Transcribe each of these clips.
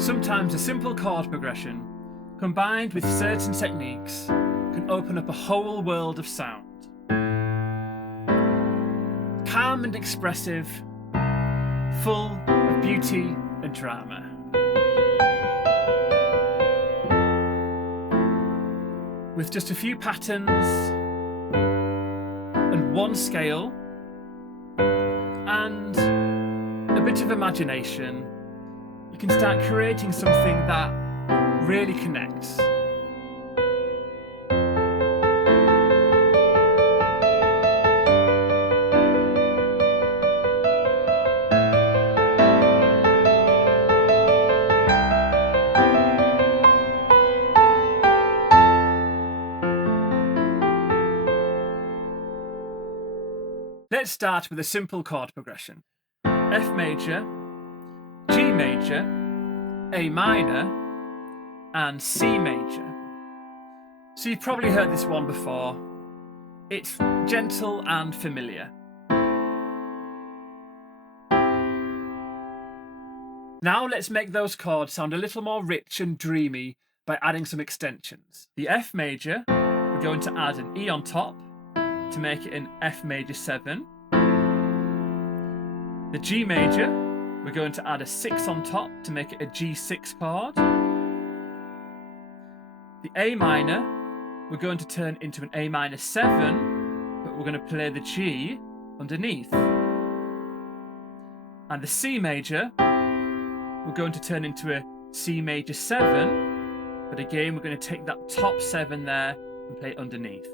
Sometimes a simple chord progression, combined with certain techniques, can open up a whole world of sound. Calm and expressive, full of beauty and drama. With just a few patterns and one scale and a bit of imagination, you can start creating something that really connects. Let's start with a simple chord progression. F major, G major, A minor, and C major. So you've probably heard this one before. It's gentle and familiar. Now let's make those chords sound a little more rich and dreamy by adding some extensions. The F major, we're going to add an E on top to make it an F major 7. The G major, we're going to add a 6 on top to make it a G6 chord. The A minor, we're going to turn into an A minor 7, but we're going to play the G underneath. And the C major, we're going to turn into a C major 7, but again we're going to take that top 7 there and play it underneath.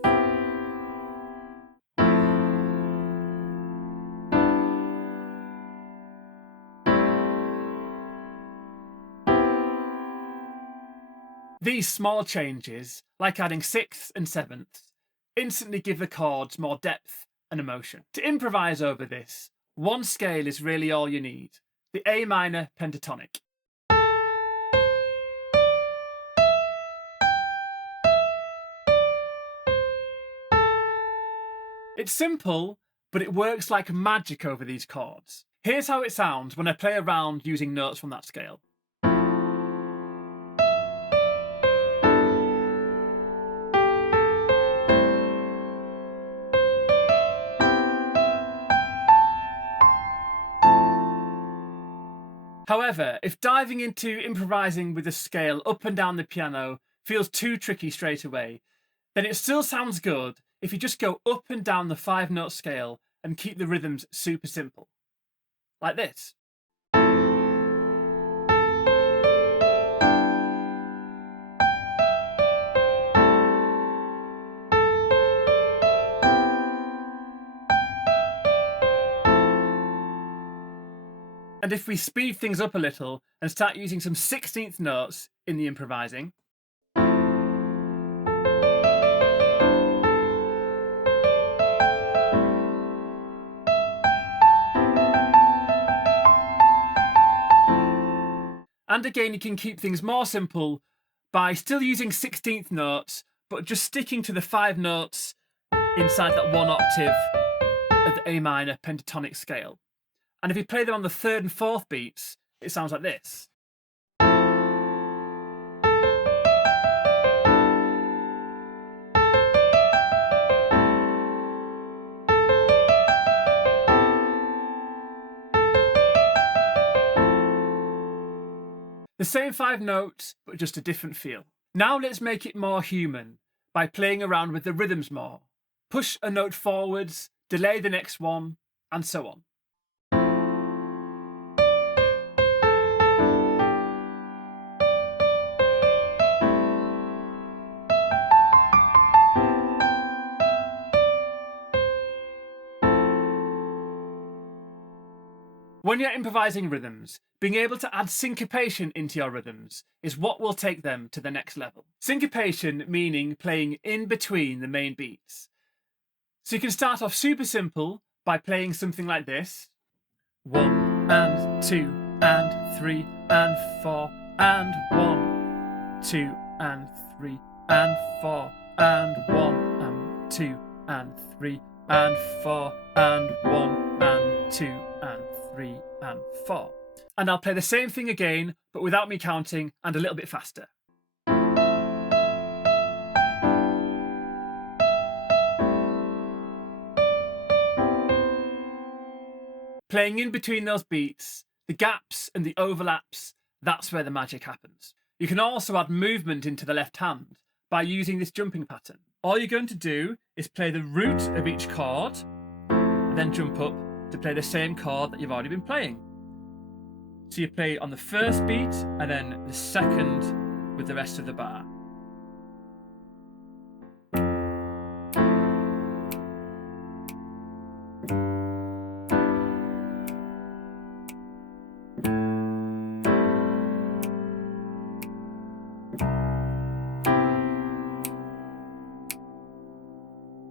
These small changes, like adding 6ths and 7ths, instantly give the chords more depth and emotion. To improvise over this, one scale is really all you need, the A minor pentatonic. It's simple, but it works like magic over these chords. Here's how it sounds when I play around using notes from that scale. However, if diving into improvising with a scale up and down the piano feels too tricky straight away, then it still sounds good if you just go up and down the 5-note scale and keep the rhythms super simple. Like this. And if we speed things up a little and start using some 16th notes in the improvising. And again, you can keep things more simple by still using 16th notes, but just sticking to the 5 notes inside that 1 octave of the A minor pentatonic scale. And if you play them on the 3rd and 4th beats, it sounds like this. The same 5 notes, but just a different feel. Now let's make it more human by playing around with the rhythms more. Push a note forwards, delay the next one, and so on. When you're improvising rhythms, being able to add syncopation into your rhythms is what will take them to the next level. Syncopation meaning playing in between the main beats. So you can start off super simple by playing something like this. 1 and 2 and 3 and 4 and 1, 2 and 3 and 4 and 1 and 2 and 3 and 4 and 1 and 2 and 3 and 4. And I'll play the same thing again, but without me counting and a little bit faster. Playing in between those beats, the gaps and the overlaps, that's where the magic happens. You can also add movement into the left hand by using this jumping pattern. All you're going to do is play the root of each chord, and then jump up to play the same chord that you've already been playing. So you play on the first beat and then the second with the rest of the bar.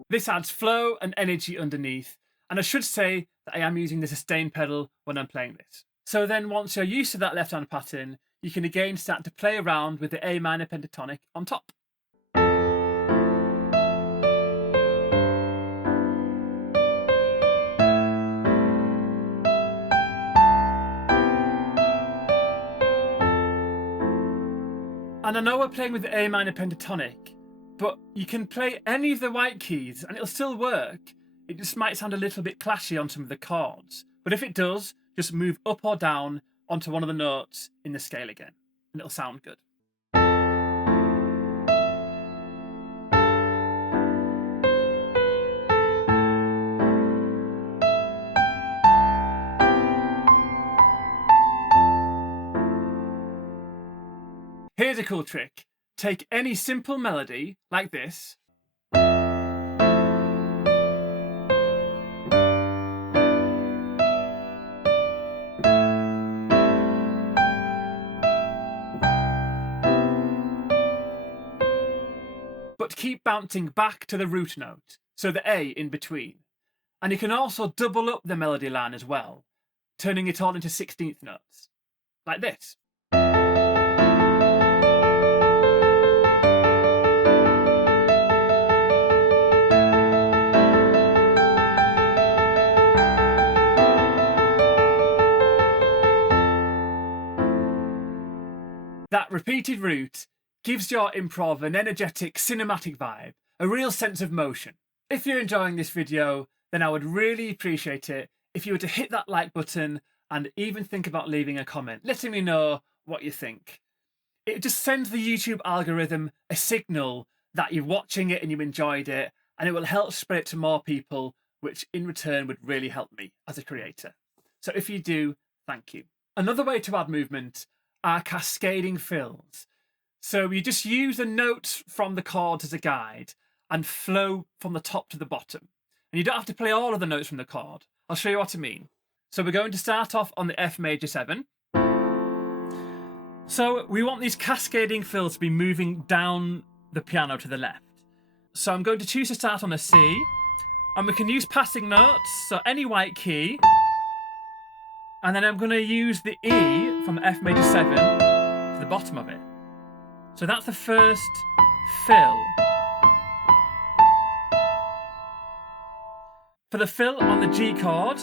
This adds flow and energy underneath, and I should say that I am using the sustain pedal when I'm playing this. So then once you're used to that left hand pattern, you can again start to play around with the A minor pentatonic on top. And I know we're playing with the A minor pentatonic, but you can play any of the white keys and it'll still work. It just might sound a little bit clashy on some of the chords. But if it does, just move up or down onto one of the notes in the scale again, and it'll sound good. Here's a cool trick. Take any simple melody, like this, but keep bouncing back to the root note, so the A in between. And you can also double up the melody line as well, turning it all into 16th notes, like this. That repeated root gives your improv an energetic, cinematic vibe, a real sense of motion. If you're enjoying this video, then I would really appreciate it if you were to hit that like button and even think about leaving a comment, letting me know what you think. It just sends the YouTube algorithm a signal that you're watching it and you enjoyed it, and it will help spread it to more people, which in return would really help me as a creator. So if you do, thank you. Another way to add movement are cascading fills. So you just use the notes from the chords as a guide and flow from the top to the bottom. And you don't have to play all of the notes from the chord. I'll show you what I mean. So we're going to start off on the F major 7. So we want these cascading fills to be moving down the piano to the left. So I'm going to choose to start on a C, and we can use passing notes, so any white key. And then I'm going to use the E from F major 7 to the bottom of it. So that's the first fill. For the fill on the G chord,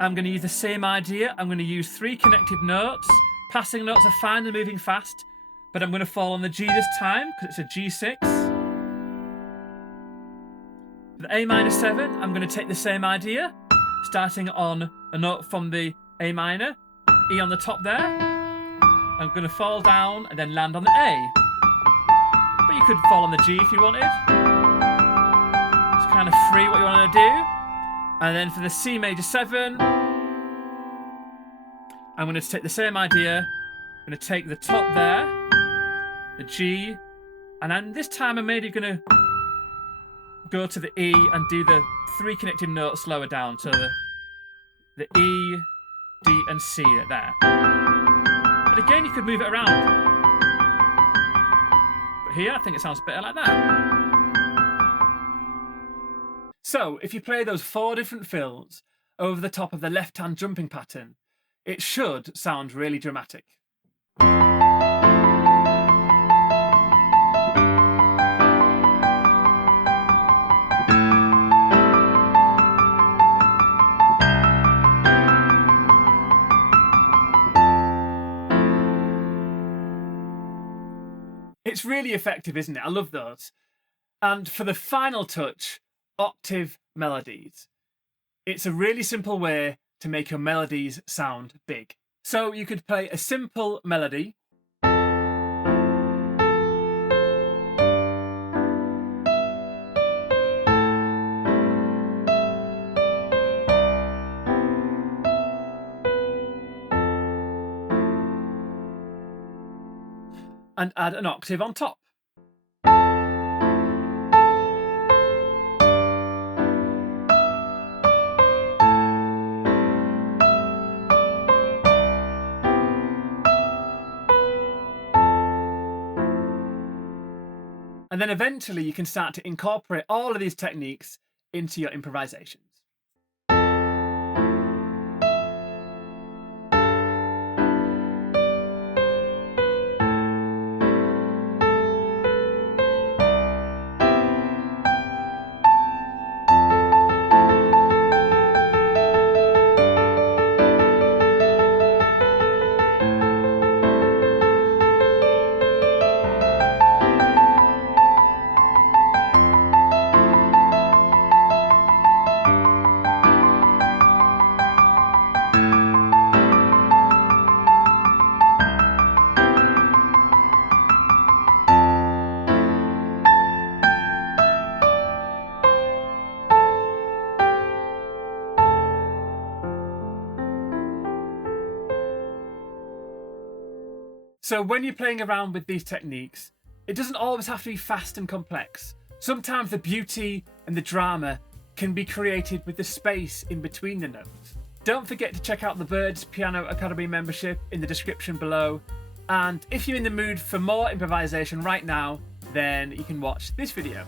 I'm going to use the same idea. I'm going to use 3 connected notes. Passing notes are fine, they're moving fast, but I'm going to fall on the G this time because it's a G6. For the A minor 7, I'm going to take the same idea, starting on a note from the A minor, E on the top there. I'm going to fall down and then land on the A. But you could fall on the G if you wanted. It's kind of free what you want to do. And then for the C major 7, I'm going to take the same idea. I'm going to take the top there, the G, and then this time I'm maybe going to go to the E and do the 3 connected notes lower down. So the E, D, and C there. But again, you could move it around. But here, I think it sounds better like that. So, if you play those 4 different fills over the top of the left-hand jumping pattern, it should sound really dramatic. It's really effective, isn't it? I love those. And for the final touch, octave melodies. It's a really simple way to make your melodies sound big. So you could play a simple melody. And add an octave on top. And then eventually you can start to incorporate all of these techniques into your improvisations. So when you're playing around with these techniques, it doesn't always have to be fast and complex. Sometimes the beauty and the drama can be created with the space in between the notes. Don't forget to check out the Birds Piano Academy membership in the description below. And if you're in the mood for more improvisation right now, then you can watch this video.